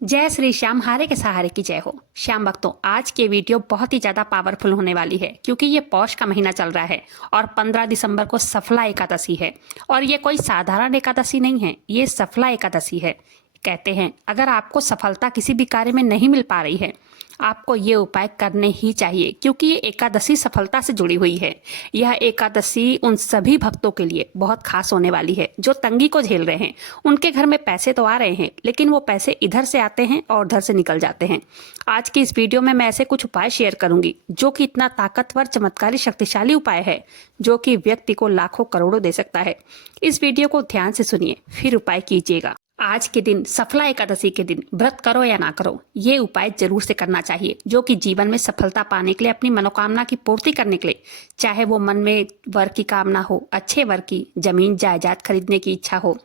जय श्री श्याम, हारे के सहारे की जय हो। श्याम भक्तों, आज की वीडियो बहुत ही ज्यादा पावरफुल होने वाली है क्योंकि ये पौष का महीना चल रहा है और 15 दिसंबर को सफला एकादशी है। और ये कोई साधारण एकादशी नहीं है, ये सफला एकादशी है। कहते हैं अगर आपको सफलता किसी भी कार्य में नहीं मिल पा रही है, आपको ये उपाय करने ही चाहिए क्योंकि ये एकादशी सफलता से जुड़ी हुई है। यह एकादशी उन सभी भक्तों के लिए बहुत खास होने वाली है जो तंगी को झेल रहे हैं। उनके घर में पैसे तो आ रहे हैं, लेकिन वो पैसे इधर से आते हैं और उधर से निकल जाते हैं। आज की इस वीडियो में मैं ऐसे कुछ उपाय शेयर करूंगी जो कि इतना ताकतवर, चमत्कारी, शक्तिशाली उपाय है जो कि व्यक्ति को लाखों करोड़ों दे सकता है। इस वीडियो को ध्यान से सुनिए, फिर उपाय कीजिएगा। आज के दिन, सफला एकादशी के दिन, व्रत करो या ना करो, ये उपाय जरूर से करना चाहिए जो कि जीवन में सफलता पाने के लिए, अपनी मनोकामना की पूर्ति करने के लिए, चाहे वो मन में वर की कामना हो, अच्छे वर की, जमीन जायदाद खरीदने की इच्छा हो,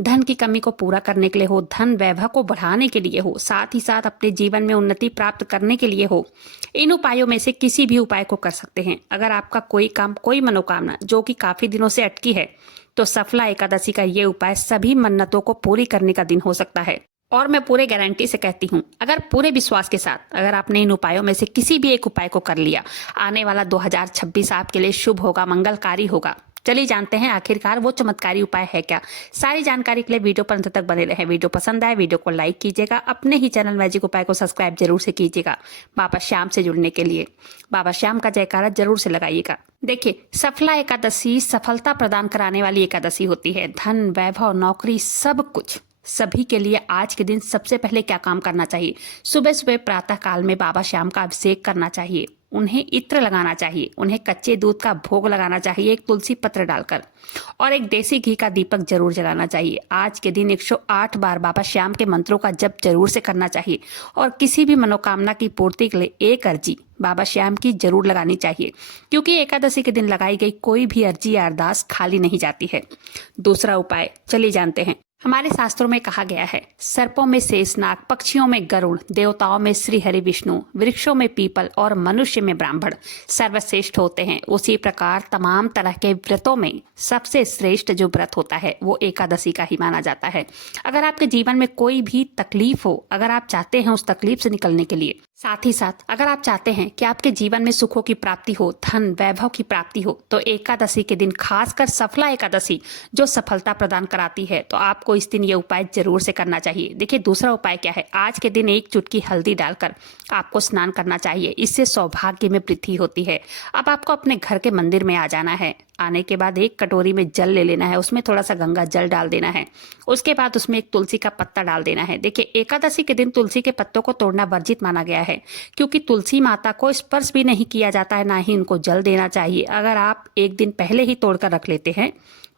धन की कमी को पूरा करने के लिए हो, धन वैभव को बढ़ाने के लिए हो, साथ ही साथ अपने जीवन में उन्नति प्राप्त करने के लिए हो। इन उपायों में से किसी भी उपाय को कर सकते हैं। अगर आपका कोई काम, कोई मनोकामना जो कि काफी दिनों से अटकी है, तो सफला एकादशी का ये उपाय सभी मन्नतों को पूरी करने का दिन हो सकता है। और मैं पूरे गारंटी से कहती हूँ, अगर पूरे विश्वास के साथ अगर आपने इन उपायों में से किसी भी एक उपाय को कर लिया, आने वाला 2026 आपके लिए शुभ होगा, मंगलकारी होगा। चलिए जानते हैं आखिरकार वो चमत्कारी उपाय है क्या। सारी जानकारी के लिए वीडियो पर अंत तक बने रहें। वीडियो पसंद आए वीडियो को लाइक कीजिएगा, अपने ही चैनल मैजिक उपाय को सब्सक्राइब जरूर से कीजिएगा। बाबा श्याम से जुड़ने के लिए बाबा श्याम का जयकारा जरूर से लगाइएगा। देखिए, सफला एकादशी सफलता प्रदान कराने वाली एकादशी होती है। धन, वैभव, नौकरी, सब कुछ सभी के लिए आज के दिन सबसे पहले क्या काम करना चाहिए? सुबह सुबह प्रातः काल में बाबा श्याम का अभिषेक करना चाहिए, उन्हें इत्र लगाना चाहिए, उन्हें कच्चे दूध का भोग लगाना चाहिए एक तुलसी पत्र डालकर, और एक देसी घी का दीपक जरूर जलाना चाहिए। आज के दिन 108 बार बाबा श्याम के मंत्रों का जप जरूर से करना चाहिए और किसी भी मनोकामना की पूर्ति के लिए एक अर्जी बाबा श्याम की जरूर लगानी चाहिए क्योंकि एकादशी के दिन लगाई गई कोई भी अर्जी या अरदास खाली नहीं जाती है। दूसरा उपाय चलिए जानते हैं। हमारे शास्त्रों में कहा गया है, सर्पों में शेषनाग, पक्षियों में गरुड़, देवताओं में श्री हरि विष्णु, वृक्षों में पीपल और मनुष्य में ब्राह्मण सर्वश्रेष्ठ होते हैं। उसी प्रकार तमाम तरह के व्रतों में सबसे श्रेष्ठ जो व्रत होता है वो एकादशी का ही माना जाता है। अगर आपके जीवन में कोई भी तकलीफ हो, अगर आप चाहते हैं उस तकलीफ से निकलने के लिए, साथ ही साथ अगर आप चाहते हैं कि आपके जीवन में सुखों की प्राप्ति हो, धन वैभव की प्राप्ति हो, तो एकादशी के दिन, खासकर सफला एकादशी जो सफलता प्रदान कराती है, तो आपको इस दिन ये उपाय जरूर से करना चाहिए। देखिए, दूसरा उपाय क्या है? आज के दिन एक चुटकी हल्दी डालकर आपको स्नान करना चाहिए। इससे सौभाग्य में वृद्धि होती है। अब आपको अपने घर के मंदिर में आ जाना है। आने के बाद एक कटोरी में जल ले लेना है, उसमें थोड़ा सा गंगा जल डाल देना है। उसके बाद उसमें एक तुलसी का पत्ता डाल देना है। देखिए, एकादशी के दिन तुलसी के पत्तों को तोड़ना वर्जित माना गया है क्योंकि तुलसी माता को स्पर्श भी नहीं किया जाता है, ना ही उनको जल देना चाहिए। अगर आप एक दिन पहले ही तोड़कर रख लेते हैं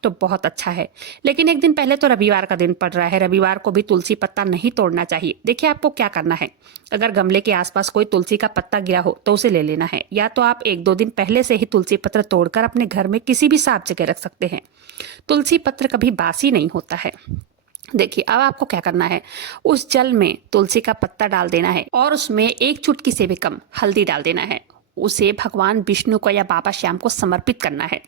तो बहुत अच्छा है, लेकिन एक दिन पहले तो रविवार का दिन पड़ रहा है, रविवार को भी तुलसी पत्ता नहीं तोड़ना चाहिए। देखिए, आपको क्या करना है, अगर गमले के आसपास कोई तुलसी का पत्ता गिरा हो तो उसे ले लेना है, या तो आप 1-2 दिन पहले से ही तुलसी पत्र तोड़कर अपने घर में किसी भी साफ जगह रख सकते हैं। तुलसी पत्र कभी बासी नहीं होता है। देखिए, अब आपको क्या करना है, उस जल में तुलसी का पत्ता डाल देना है और उसमें एक चुटकी से भी कम हल्दी डाल देना है। उसे भगवान विष्णु को या बाबा श्याम को समर्पित करना है।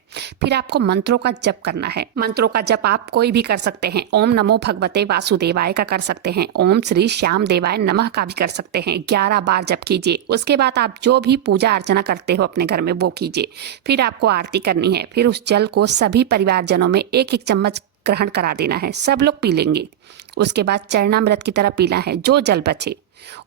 फिर आपको मंत्रों का जप करना है। मंत्रों का जप आप कोई भी कर सकते हैं। ओम नमो भगवते वासुदेवाय का कर सकते हैं, ओम श्री श्याम देवाय नमः का भी कर सकते हैं। 11 बार जप कीजिए। उसके बाद आप जो भी पूजा अर्चना करते हो अपने घर में वो कीजिए। फिर आपको आरती करनी है। फिर उस जल को सभी परिवारजनों में 1-1 चम्मच ग्रहण करा देना है। सब लोग पी लेंगे। उसके बाद चरणामृत की तरह पीना है। जो जल बचे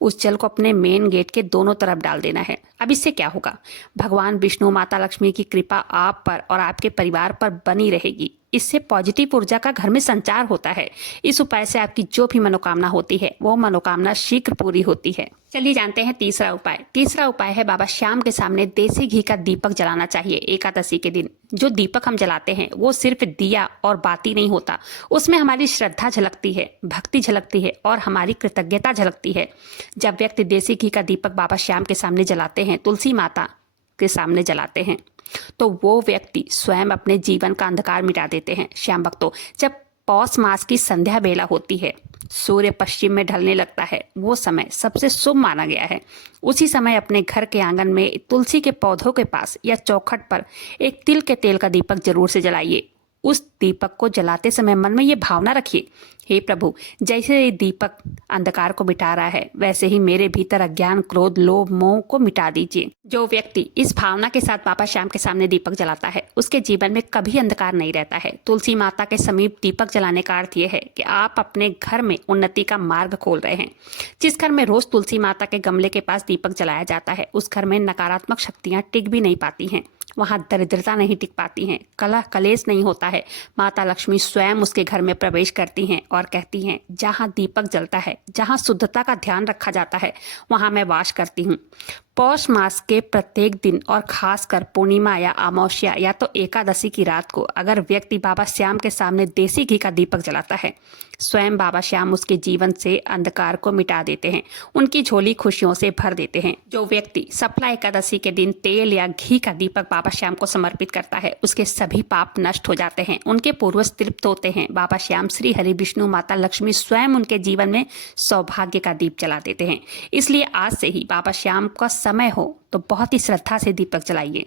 उस जल को अपने मेन गेट के दोनों तरफ डाल देना है। अब इससे क्या होगा, भगवान विष्णु, माता लक्ष्मी की कृपा आप पर और आपके परिवार पर बनी रहेगी। इससे पॉजिटिव ऊर्जा का घर में संचार होता है। इस उपाय से आपकी जो भी मनोकामना होती है वो मनोकामना शीघ्र पूरी होती है। चलिए जानते हैं तीसरा उपाय। तीसरा उपाय है, बाबा श्याम के सामने देसी घी का दीपक जलाना चाहिए एकादशी के दिन। जो दीपक हम जलाते हैं वो सिर्फ दिया और बाती नहीं होता, उसमें हमारी श्रद्धा झलकती है, भक्ति झलकती है और हमारी कृतज्ञता झलकती है। जब व्यक्ति देसी घी का दीपक बाबा श्याम के सामने जलाते हैं, तुलसी माता के सामने जलाते हैं, तो वो व्यक्ति स्वयं अपने जीवन का अंधकार मिटा देते हैं। श्याम भक्तों, जब पौष मास की संध्या बेला होती है, सूर्य पश्चिम में ढलने लगता है, वो समय सबसे शुभ माना गया है। उसी समय अपने घर के आंगन में तुलसी के पौधों के पास या चौखट पर एक तिल के तेल का दीपक जरूर से जलाइए। उस दीपक को जलाते समय मन में ये भावना रखिए, हे प्रभु, जैसे ये दीपक अंधकार को मिटा रहा है, वैसे ही मेरे भीतर अज्ञान, क्रोध, लोभ, मोह को मिटा दीजिए। जो व्यक्ति इस भावना के साथ बाबा श्याम के सामने दीपक जलाता है, उसके जीवन में कभी अंधकार नहीं रहता है। तुलसी माता के समीप दीपक जलाने का अर्थ यह है कि आप अपने घर में उन्नति का मार्ग खोल रहे हैं। जिस घर में रोज तुलसी माता के गमले के पास दीपक जलाया जाता है, उस घर में नकारात्मक शक्तियां टिक भी नहीं पाती हैं। वहां दरिद्रता नहीं टिक पाती हैं, कलह कलेश नहीं होता है। माता लक्ष्मी स्वयं उसके घर में प्रवेश करती हैं और कहती हैं, जहां दीपक जलता है, जहां शुद्धता का ध्यान रखा जाता है, वहां मैं वास करती हूँ। पौष मास के प्रत्येक दिन और खासकर पूर्णिमा या अमावस्या या तो एकादशी की रात को अगर व्यक्ति बाबा श्याम के सामने देसी घी का दीपक जलाता है, स्वयं बाबा श्याम उसके जीवन से अंधकार को मिटा देते हैं, उनकी झोली खुशियों से भर देते हैं। जो व्यक्ति सफला एकादशी के दिन तेल या घी का दीपक बाबा श्याम को समर्पित करता है, उसके सभी पाप नष्ट हो जाते हैं, उनके पूर्वज तृप्त होते हैं। बाबा श्याम, श्री हरि विष्णु, माता लक्ष्मी स्वयं उनके जीवन में सौभाग्य का दीप जला देते हैं। इसलिए आज से ही बाबा श्याम का समय हो तो बहुत ही श्रद्धा से दीपक जलाइए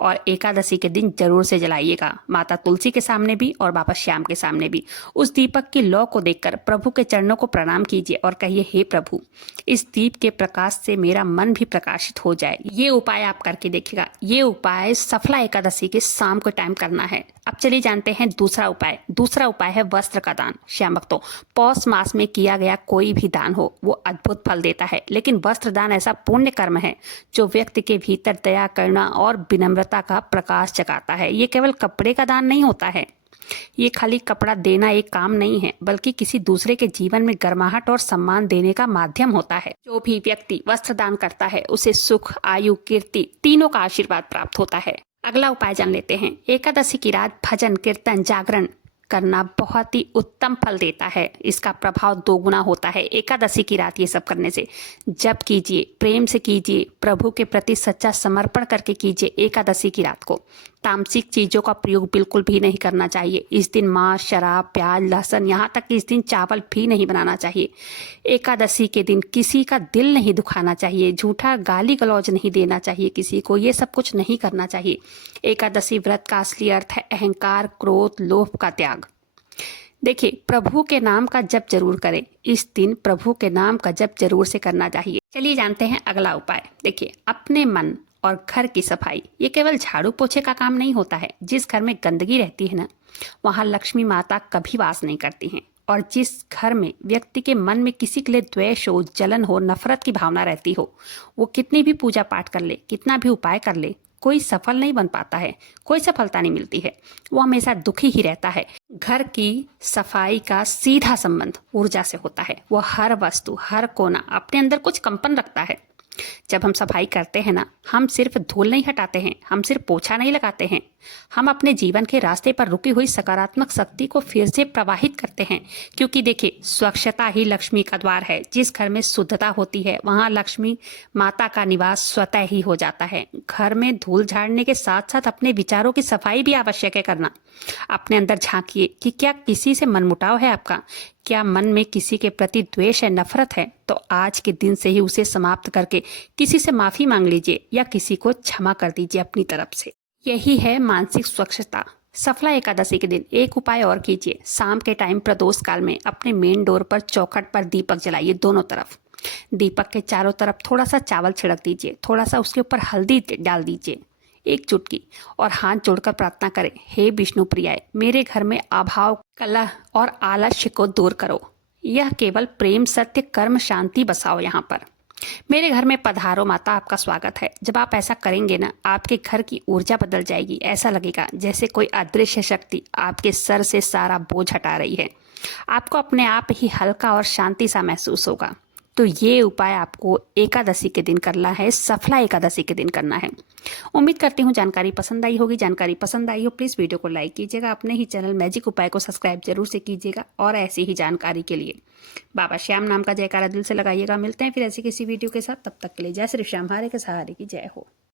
और एकादशी के दिन जरूर से जलाइएगा, माता तुलसी के सामने भी और बाबा श्याम के सामने भी। उस दीपक की लौ को देखकर प्रभु के चरणों को प्रणाम कीजिए और कहिए, हे प्रभु, इस दीप के प्रकाश से मेरा मन भी प्रकाशित हो जाए। ये उपाय आप करके देखिएगा। ये उपाय सफला एकादशी के शाम को टाइम करना है। अब चलिए जानते हैं दूसरा उपाय। दूसरा उपाय है वस्त्र का दान। श्याम भक्तों, पौष मास में किया गया कोई भी दान हो वो अद्भुत फल देता है, लेकिन वस्त्र दान ऐसा पुण्य कर्म है जो व्यक्ति के भीतर दया, करुणा और विनम्रता का प्रकाश जगाता है। ये केवल कपड़े का दान नहीं होता है। ये खाली कपड़ा देना एक काम नहीं है, बल्कि किसी दूसरे के जीवन में गर्माहट और सम्मान देने का माध्यम होता है। जो भी व्यक्ति वस्त्र दान करता है उसे सुख, आयु, कीर्ति तीनों का आशीर्वाद प्राप्त होता है। अगला उपाय जान लेते हैं। एकादशी की रात भजन, कीर्तन, जागरण करना बहुत ही उत्तम फल देता है। इसका प्रभाव दोगुना होता है एकादशी की रात ये सब करने से। जब कीजिए, प्रेम से कीजिए, प्रभु के प्रति सच्चा समर्पण करके कीजिए। एकादशी की रात को तामसिक चीज़ों का प्रयोग बिल्कुल भी नहीं करना चाहिए। इस दिन मांस, शराब, प्याज, लहसुन, यहाँ तक कि इस दिन चावल भी नहीं बनाना चाहिए। एकादशी के दिन किसी का दिल नहीं दुखाना चाहिए, झूठा गाली गलौज नहीं देना चाहिए किसी को, ये सब कुछ नहीं करना चाहिए। एकादशी व्रत का असली अर्थ है अहंकार, क्रोध, लोभ का त्याग। देखिए, प्रभु के नाम का जप जरूर करें। इस दिन प्रभु के नाम का जप जरूर से करना चाहिए। चलिए जानते हैं अगला उपाय। देखिए, अपने मन और घर की सफाई। ये केवल झाड़ू पोछे का काम नहीं होता है। जिस घर में गंदगी रहती है ना, वहाँ लक्ष्मी माता कभी वास नहीं करती हैं। और जिस घर में व्यक्ति के मन में किसी के लिए द्वेष हो, जलन हो, नफरत की भावना रहती हो, वो कितनी भी पूजा पाठ कर ले, कितना भी उपाय कर ले, कोई सफल नहीं बन पाता है, कोई सफलता नहीं मिलती है, वो हमेशा दुखी ही रहता है। घर की सफाई का सीधा संबंध ऊर्जा से होता है। वो हर वस्तु, हर कोना अपने अंदर कुछ कंपन रखता है। जब हम सफाई करते हैं ना, हम सिर्फ धूल नहीं हटाते हैं, हम सिर्फ पोछा नहीं लगाते हैं, हम अपने जीवन के रास्ते पर रुकी हुई सकारात्मक शक्ति को फिर से प्रवाहित करते हैं। क्योंकि देखिए, स्वच्छता ही लक्ष्मी का द्वार है। जिस घर में शुद्धता होती है, वहाँ लक्ष्मी माता का निवास स्वतः ही हो जाता है। घर में धूल झाड़ने के साथ साथ अपने विचारों की सफाई भी आवश्यक है करना। अपने अंदर झांकिए कि क्या किसी से मनमुटाव है आपका, क्या मन में किसी के प्रति द्वेष है, नफरत है, तो आज के दिन से ही उसे समाप्त करके किसी से माफी मांग लीजिए या किसी को क्षमा कर दीजिए अपनी तरफ से। यही है मानसिक स्वच्छता। सफला एकादशी के दिन एक उपाय और कीजिए। शाम के टाइम प्रदोष काल में अपने मेन डोर पर, चौखट पर दीपक जलाइए दोनों तरफ। दीपक के चारों तरफ थोड़ा सा चावल छिड़क दीजिए, थोड़ा सा उसके ऊपर हल्दी डाल दीजिए, एक चुटकी, और हाथ जोड़कर प्रार्थना करें, हे विष्णु प्रियाय, मेरे घर में अभाव, कलह और आलस्य को दूर करो। यह केवल प्रेम, सत्य, कर्म, शांति बसाओ यहाँ पर। मेरे घर में पधारो माता, आपका स्वागत है। जब आप ऐसा करेंगे ना, आपके घर की ऊर्जा बदल जाएगी। ऐसा लगेगा जैसे कोई अदृश्य शक्ति आपके सर से सारा बोझ हटा रही है। आपको अपने आप ही हल्का और शांति सा महसूस होगा। तो ये उपाय आपको एकादशी के दिन करना है, सफला एकादशी के दिन करना है। उम्मीद करती हूँ जानकारी पसंद आई होगी। जानकारी पसंद आई हो प्लीज़ वीडियो को लाइक कीजिएगा। अपने ही चैनल मैजिक उपाय को सब्सक्राइब जरूर से कीजिएगा और ऐसी ही जानकारी के लिए बाबा श्याम नाम का जयकारा दिल से लगाइएगा। मिलते हैं फिर ऐसी किसी वीडियो के साथ। तब तक के लिए जय श्री श्याम, हरे के सहारे की जय हो।